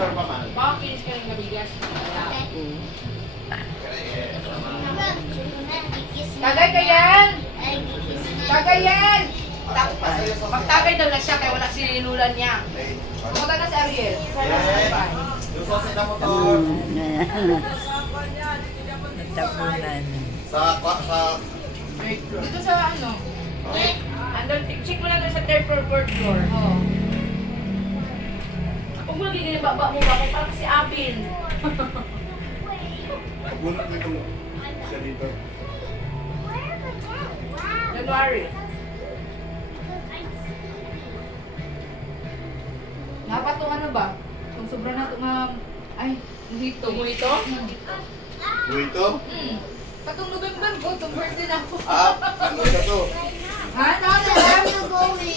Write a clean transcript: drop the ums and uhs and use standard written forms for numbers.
sponsor pa man. Pakinis ka ng gabigas. Tagay ka yan! Tagay yan! Magtagay daw na siya kaya wala si Lulan niya. Pumunta na si Ariel. Yung sausage na motor. Tapunan. Sa Dito sa ano? Andun, check mo lang doon sa third floor, fourth floor. Oo. Huwag mo lagi baba mo ba? Parang si Abin. Bunot na ito siya dito. January. Dapat itong ano ba? Kung sobra na itong ay, mojito. Mojito? Dito? Katong November ko, itong birthday na ako. Ano siya to? Ha? Ano?